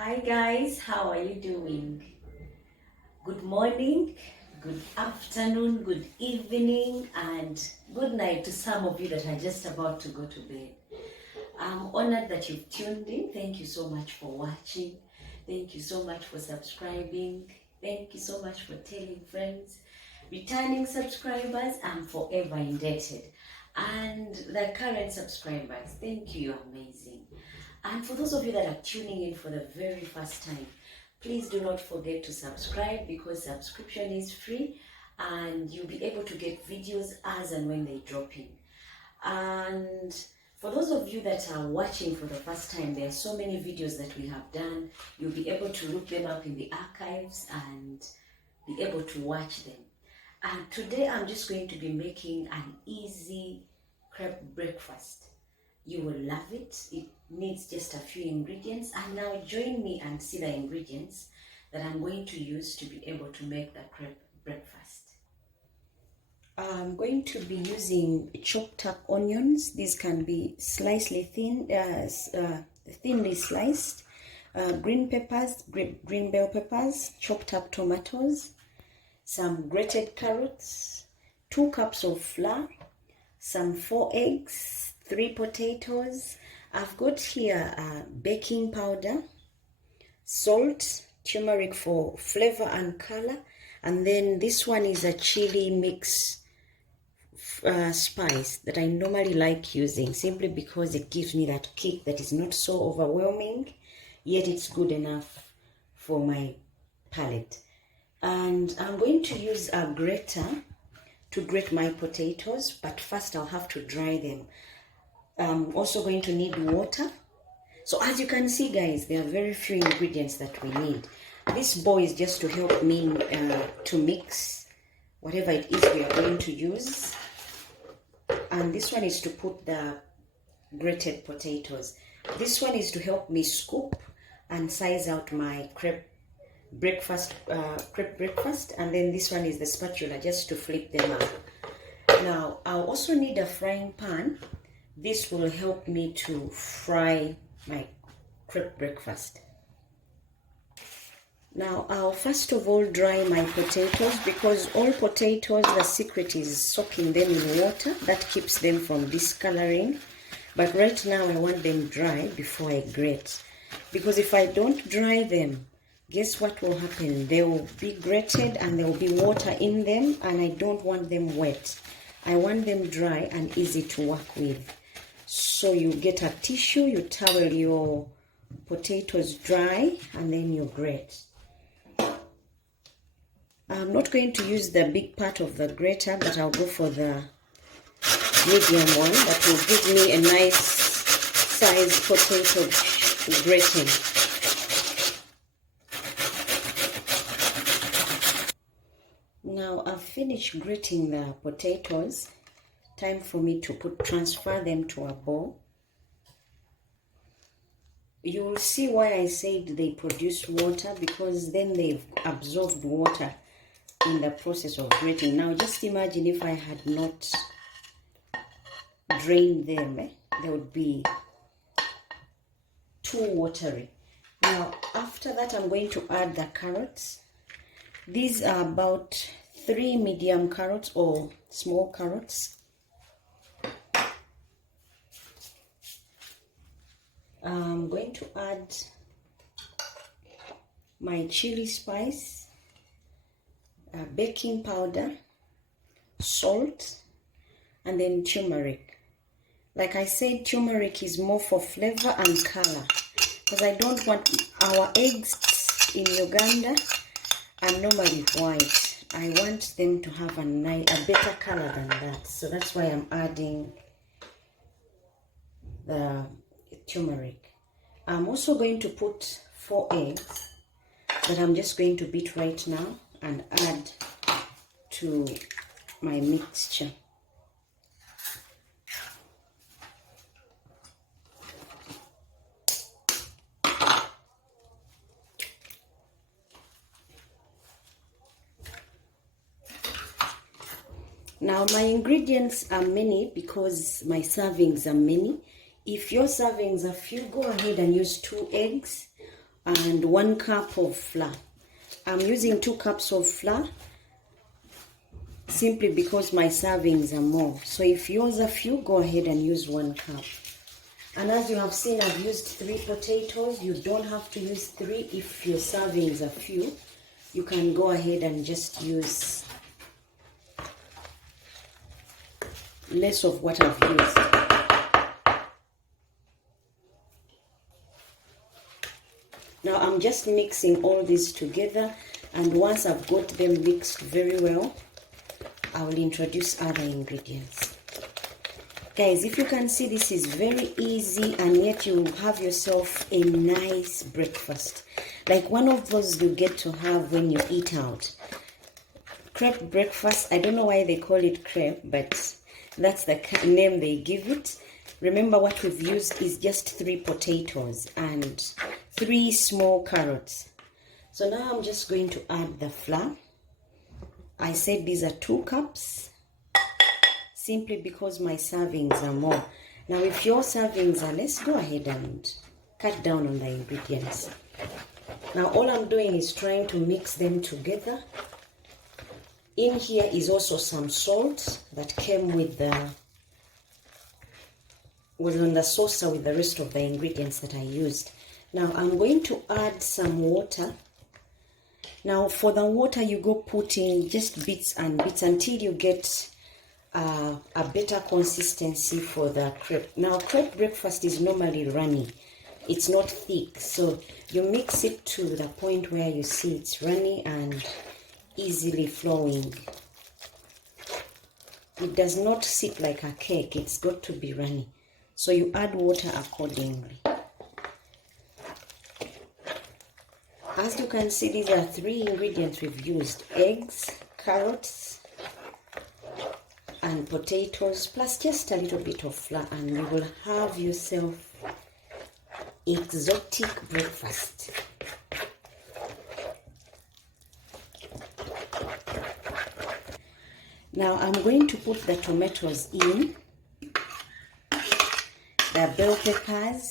Hi guys, how are you doing? Good morning, good afternoon, good evening, and good night to some of you that are just about to go to bed. I'm honored that you've tuned in. Thank you so much for watching. Thank you so much for subscribing. Thank you so much for telling friends. Returning subscribers, I'm forever indebted. And the current subscribers, thank you, you're amazing. And for those of you that are tuning in for the very first time, please do not forget to subscribe because subscription is free and you'll be able to get videos as and when they drop in. And for those of you that are watching for the first time, there are so many videos that we have done. You'll be able to look them up in the archives and be able to watch them. And today I'm just going to be making an easy crepe breakfast. You will love it. It needs just a few ingredients. And now join me and see the ingredients that I'm going to use to be able to make the crepe breakfast. I'm going to be using chopped up onions. These can be thinly sliced. Green peppers, green bell peppers, chopped up tomatoes, some grated carrots, 2 cups of flour, some 4 eggs, 3 potatoes. I've got here baking powder, salt, turmeric for flavor and color, and then this one is a chili mix spice that I normally like using simply because it gives me that kick that is not so overwhelming, yet it's good enough for my palate. And I'm going to use a grater to grate my potatoes, but first I'll have to dry them. I'm also going to need water. So as you can see guys, there are very few ingredients that we need. This bowl is just to help me to mix whatever it is we are going to use. And this one is to put the grated potatoes. This one is to help me scoop and size out my crepe breakfast. And then this one is the spatula just to flip them up. Now I'll also need a frying pan. This will help me to fry my crepe breakfast. Now I'll first of all dry my potatoes because all potatoes, the secret is soaking them in water. That keeps them from discoloring. But right now I want them dry before I grate. Because if I don't dry them, guess what will happen? They will be grated and there will be water in them, and I don't want them wet. I want them dry and easy to work with. So you get a tissue, you towel your potatoes dry, and then you grate. I'm not going to use the big part of the grater, but I'll go for the medium one that will give me a nice size potato grating. Now I've finished grating the potatoes. Time for me to transfer them to a bowl. You will see why I said they produce water, because then they've absorbed water in the process of grating. Now just imagine if I had not drained them, they would be too watery. Now after that I'm going to add the carrots. These are about 3 medium carrots or small carrots. I'm going to add my chili spice, baking powder, salt, and then turmeric. Like I said, turmeric is more for flavor and color, because I don't want our eggs in Uganda are normally white. I want them to have a better color than that. So that's why I'm adding the turmeric. I'm also going to put 4 eggs that I'm just going to beat right now and add to my mixture. Now my ingredients are many because my servings are many. If your servings are few, go ahead and use 2 eggs and 1 cup of flour. I'm using 2 cups of flour simply because my servings are more. So if yours are few, go ahead and use 1 cup. And as you have seen, I've used 3 potatoes. You don't have to use 3 if your servings are few. You can go ahead and just use less of what I've used. Now I'm just mixing all these together, and once I've got them mixed very well, I will introduce other ingredients. Guys, if you can see, this is very easy, and yet you have yourself a nice breakfast. Like one of those you get to have when you eat out. Crepe breakfast. I don't know why they call it crepe, but that's the name they give it. Remember, what we've used is just 3 potatoes and 3 small carrots. So now I'm just going to add the flour. I said these are 2 cups simply because my servings are more. Now if your servings are less, go ahead and cut down on the ingredients. Now all I'm doing is trying to mix them together. In here is also some salt that came with was on the saucer with the rest of the ingredients that I used. Now I'm going to add some water. Now for the water, you go putting just bits and bits until you get a better consistency for the crepe. Now crepe breakfast is normally runny. It's not thick, so you mix it to the point where you see it's runny and easily flowing. It does not sit like a cake. It's got to be runny. So you add water accordingly. As you can see, these are 3 ingredients we've used: eggs, carrots, and potatoes, plus just a little bit of flour, and you will have yourself exotic breakfast. Now I'm going to put the tomatoes in, the bell peppers,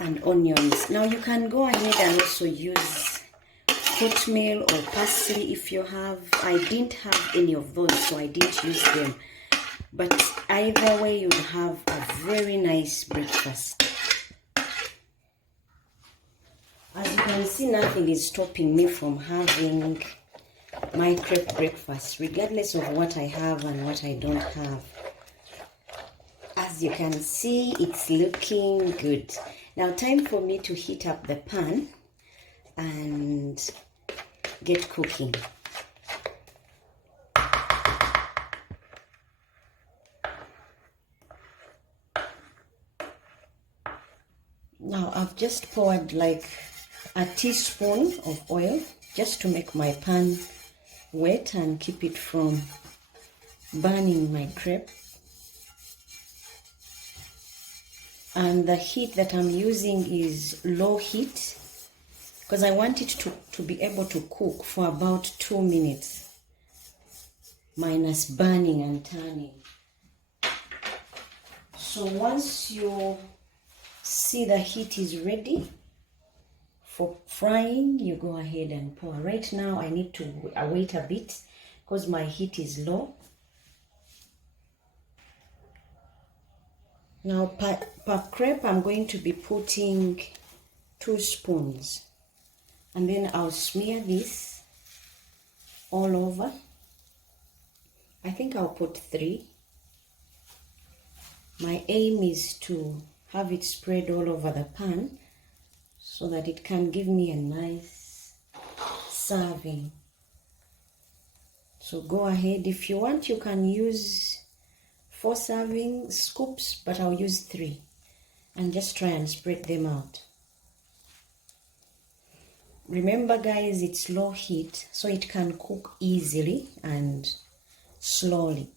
and onions. Now you can go ahead and also use oatmeal or parsley if you have. I didn't have any of those, so I didn't use them. But either way, you'll have a very nice breakfast. As you can see, nothing is stopping me from having my crepe breakfast, regardless of what I have and what I don't have. As you can see, it's looking good. Now time for me to heat up the pan and get cooking. Now I've just poured like a teaspoon of oil just to make my pan wet and keep it from burning my crepe. And the heat that I'm using is low heat because I want it to be able to cook for about 2 minutes minus burning and turning. So once you see the heat is ready for frying, you go ahead and pour. Right now I need to wait a bit because my heat is low. Now per crepe I'm going to be putting 2 spoons, and then I'll smear this all over. I think I'll put 3. My aim is to have it spread all over the pan so that it can give me a nice serving. So go ahead, if you want you can use 4 serving scoops, but I'll use 3 and just try and spread them out. Remember guys, it's low heat so it can cook easily and slowly.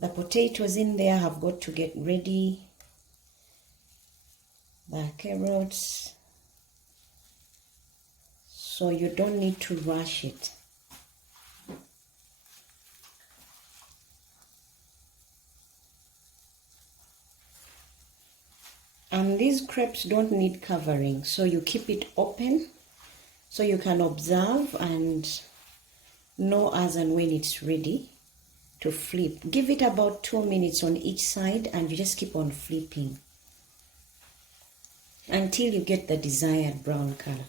The potatoes in there have got to get ready, the carrots, so you don't need to rush it. And these crepes don't need covering, so you keep it open so you can observe and know as and when it's ready to flip. Give it about 2 minutes on each side and you just keep on flipping until you get the desired brown color.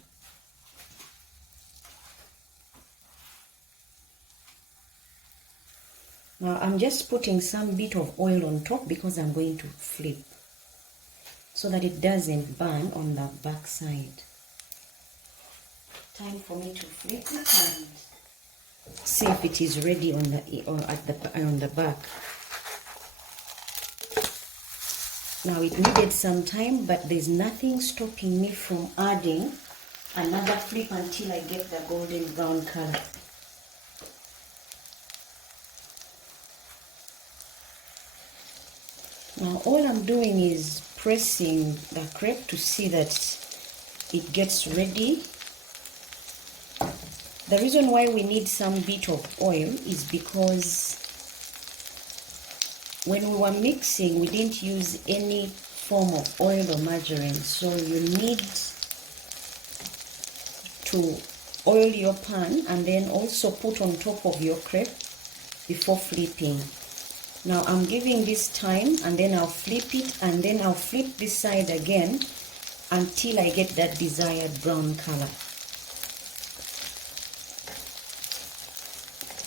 Now I'm just putting some bit of oil on top because I'm going to flip so that it doesn't burn on the back side. Time for me to flip it and see if it is ready on the back. Now it needed some time, but there's nothing stopping me from adding another flip until I get the golden brown color. Now all I'm doing is pressing the crepe to see that it gets ready. The reason why we need some bit of oil is because when we were mixing, we didn't use any form of oil or margarine, so you need to oil your pan and then also put on top of your crepe before flipping. Now I'm giving this time and then I'll flip it and then I'll flip this side again until I get that desired brown color.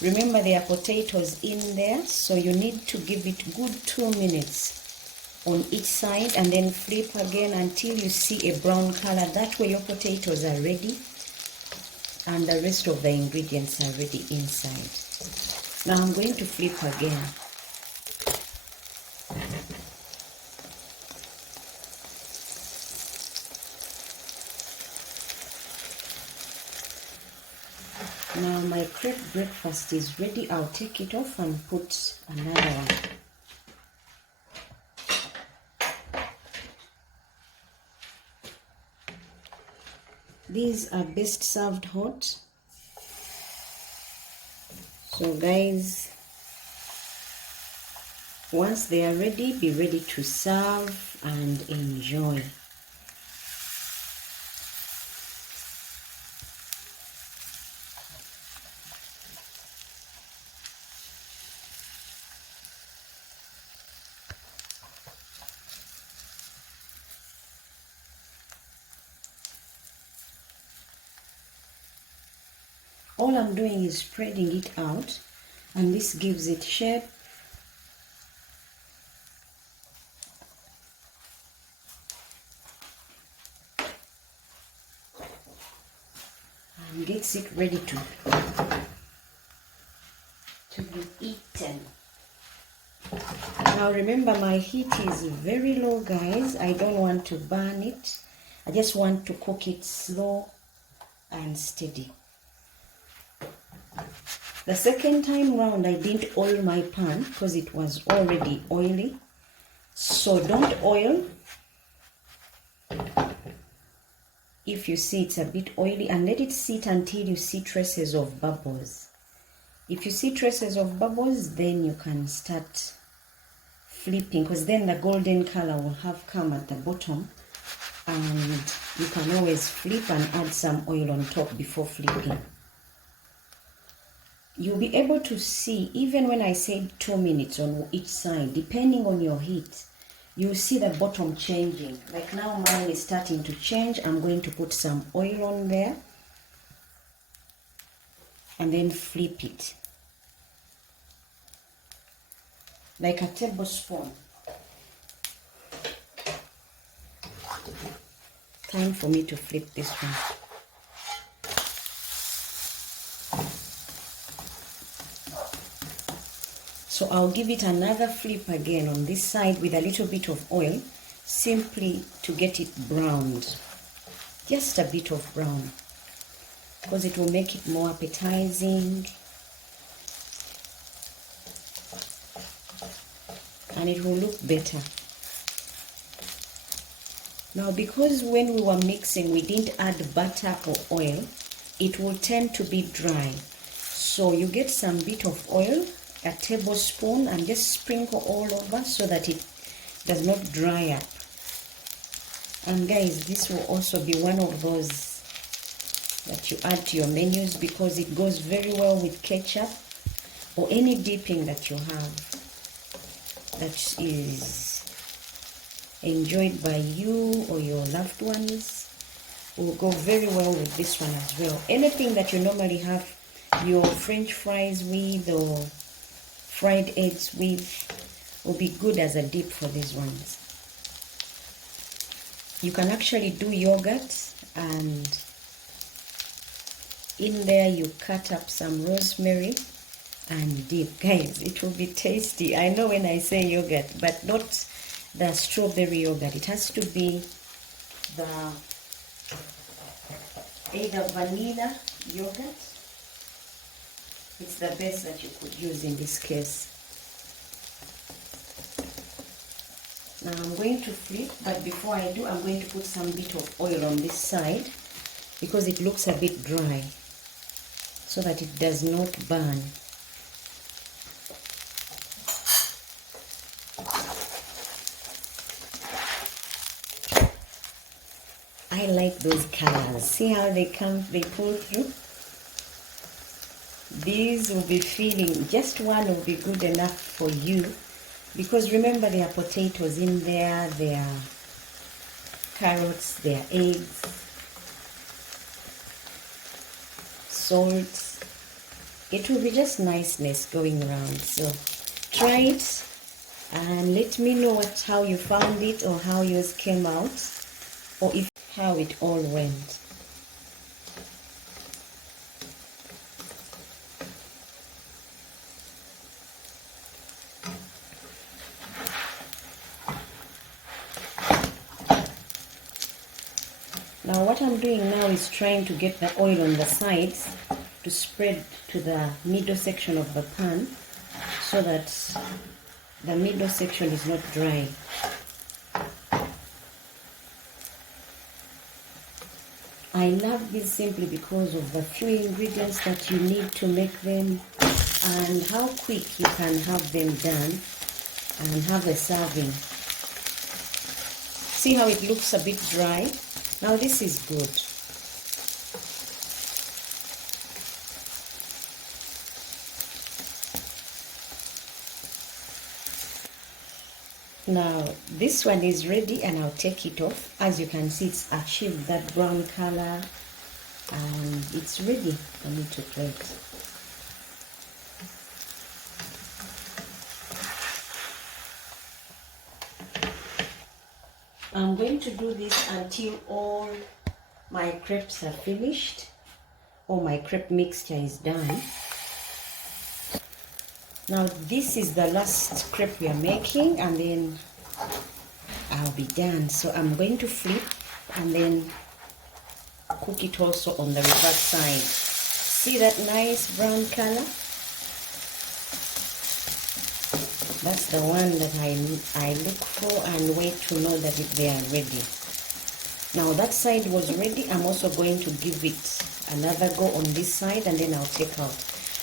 Remember there are potatoes in there, so you need to give it good 2 minutes on each side and then flip again until you see a brown color. That way your potatoes are ready and the rest of the ingredients are ready inside. Now I'm going to flip again. Now my crepe breakfast is ready. I'll take it off and put another one. These are best served hot. So guys, once they are ready, be ready to serve and enjoy. All I'm doing is spreading it out, and this gives it shape. And gets it ready to be eaten. Now remember, my heat is very low, guys. I don't want to burn it. I just want to cook it slow and steady. The second time round, I didn't oil my pan because it was already oily. So don't oil if you see it's a bit oily, and let it sit until you see traces of bubbles. If you see traces of bubbles, then you can start flipping, because then the golden color will have come at the bottom, and you can always flip and add some oil on top before flipping. You'll be able to see, even when I said 2 minutes on each side, depending on your heat, you'll see the bottom changing. Like now mine is starting to change. I'm going to put some oil on there and then flip it like a tablespoon. Time for me to flip this one. So I'll give it another flip again on this side with a little bit of oil, simply to get it browned. Just a bit of brown, because it will make it more appetizing and it will look better. Now, because when we were mixing we didn't add butter or oil, it will tend to be dry. So you get some bit of oil, a tablespoon, and just sprinkle all over so that it does not dry up. And guys, this will also be one of those that you add to your menus because it goes very well with ketchup or any dipping that you have that is enjoyed by you or your loved ones. Will go very well with this one as well. Anything that you normally have your French fries with or fried eggs with will be good as a dip for these ones. You can actually do yogurt, and in there you cut up some rosemary and dip. Guys, it will be tasty. I know when I say yogurt, but not the strawberry yogurt. It has to be the either vanilla yogurt. It's the best that you could use in this case. Now I'm going to flip, but before I do, I'm going to put some bit of oil on this side because it looks a bit dry, so that it does not burn. I like those colors. See how they pull through? These will be filling. Just one will be good enough for you, because remember there are potatoes in there, there are carrots, there are eggs, salt. It will be just niceness going around. So try it and let me know how you found it, or how yours came out, or how it all went. Now what I'm doing now is trying to get the oil on the sides to spread to the middle section of the pan, so that the middle section is not dry. I love this simply because of the few ingredients that you need to make them, and how quick you can have them done and have a serving. See how it looks a bit dry? Now this is good. Now this one is ready, and I'll take it off. As you can see, it's achieved that brown color and it's ready for me to plate. I'm going to do this until all my crepes are finished, or my crepe mixture is done. Now this is the last crepe we are making, and then I'll be done. So I'm going to flip and then cook it also on the reverse side. See that nice brown color? That's the one that I look for and wait to know that they are ready. Now that side was ready. I'm also going to give it another go on this side, and then I'll take out.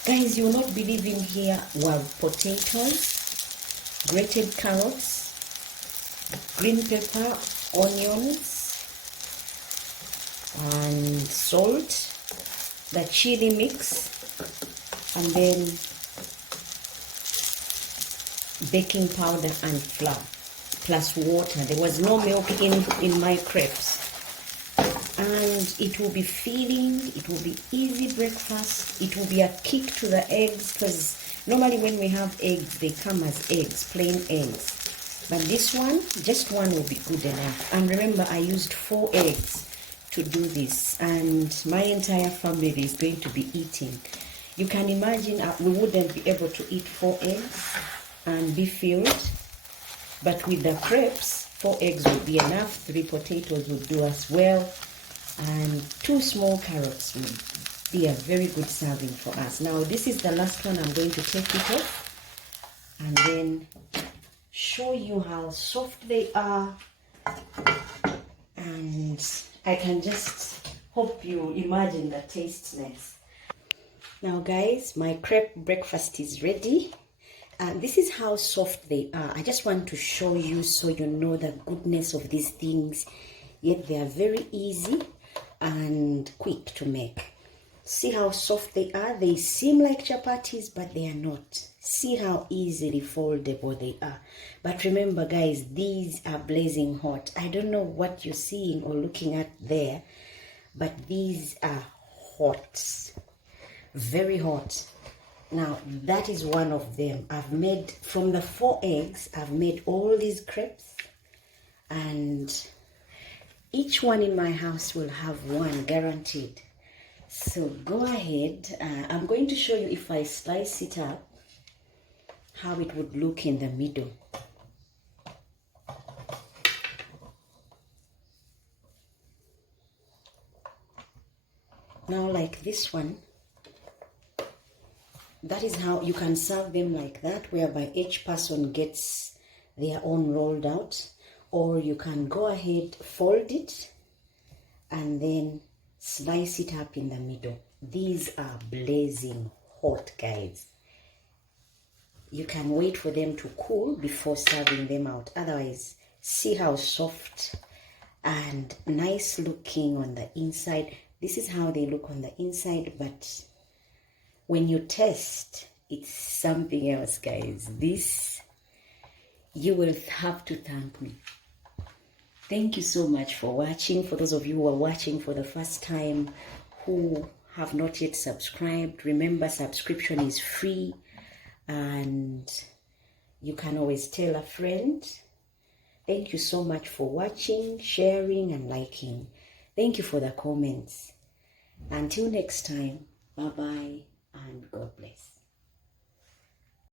Guys, you will not believe in here were potatoes, grated carrots, green pepper, onions, and salt, the chili mix, and then baking powder and flour plus water. There was no milk in my crepes, and it will be filling. It will be easy breakfast. It will be a kick to the eggs, because normally when we have eggs, they come as eggs, plain eggs, but this one, just one will be good enough. And remember, I used 4 eggs to do this, and my entire family is going to be eating. You can imagine we wouldn't be able to eat 4 eggs and be filled, but with the crepes, 4 eggs would be enough. 3 potatoes would do as well, and 2 small carrots would be a very good serving for us. Now this is the last one. I'm going to take it off and then show you how soft they are, and I can just hope you imagine the tastiness. Now guys, my crepe breakfast is ready. This is how soft they are. I just want to show you so you know the goodness of these things. yet they are very easy and quick to make. See how soft they are? They seem like chapatis, but they are not. See how easily foldable they are. But remember, guys, these are blazing hot. I don't know what you're seeing or looking at there, but these are hot. Very hot. Now, that is one of them. I've made, from the 4 eggs, I've made all these crepes. And each one in my house will have one, guaranteed. So go ahead. I'm going to show you, if I slice it up, how it would look in the middle. Now, like this one, that is how you can serve them like that, whereby each person gets their own rolled out. Or you can go ahead, fold it, and then slice it up in the middle. These are blazing hot, guys. You can wait for them to cool before serving them out. Otherwise, see how soft and nice looking on the inside. This is how they look on the inside, but when you taste, it's something else, guys. This, you will have to thank me. Thank you so much for watching. For those of you who are watching for the first time, who have not yet subscribed, remember, subscription is free, and you can always tell a friend. Thank you so much for watching, sharing, and liking. Thank you for the comments. Until next time, bye-bye, and God bless.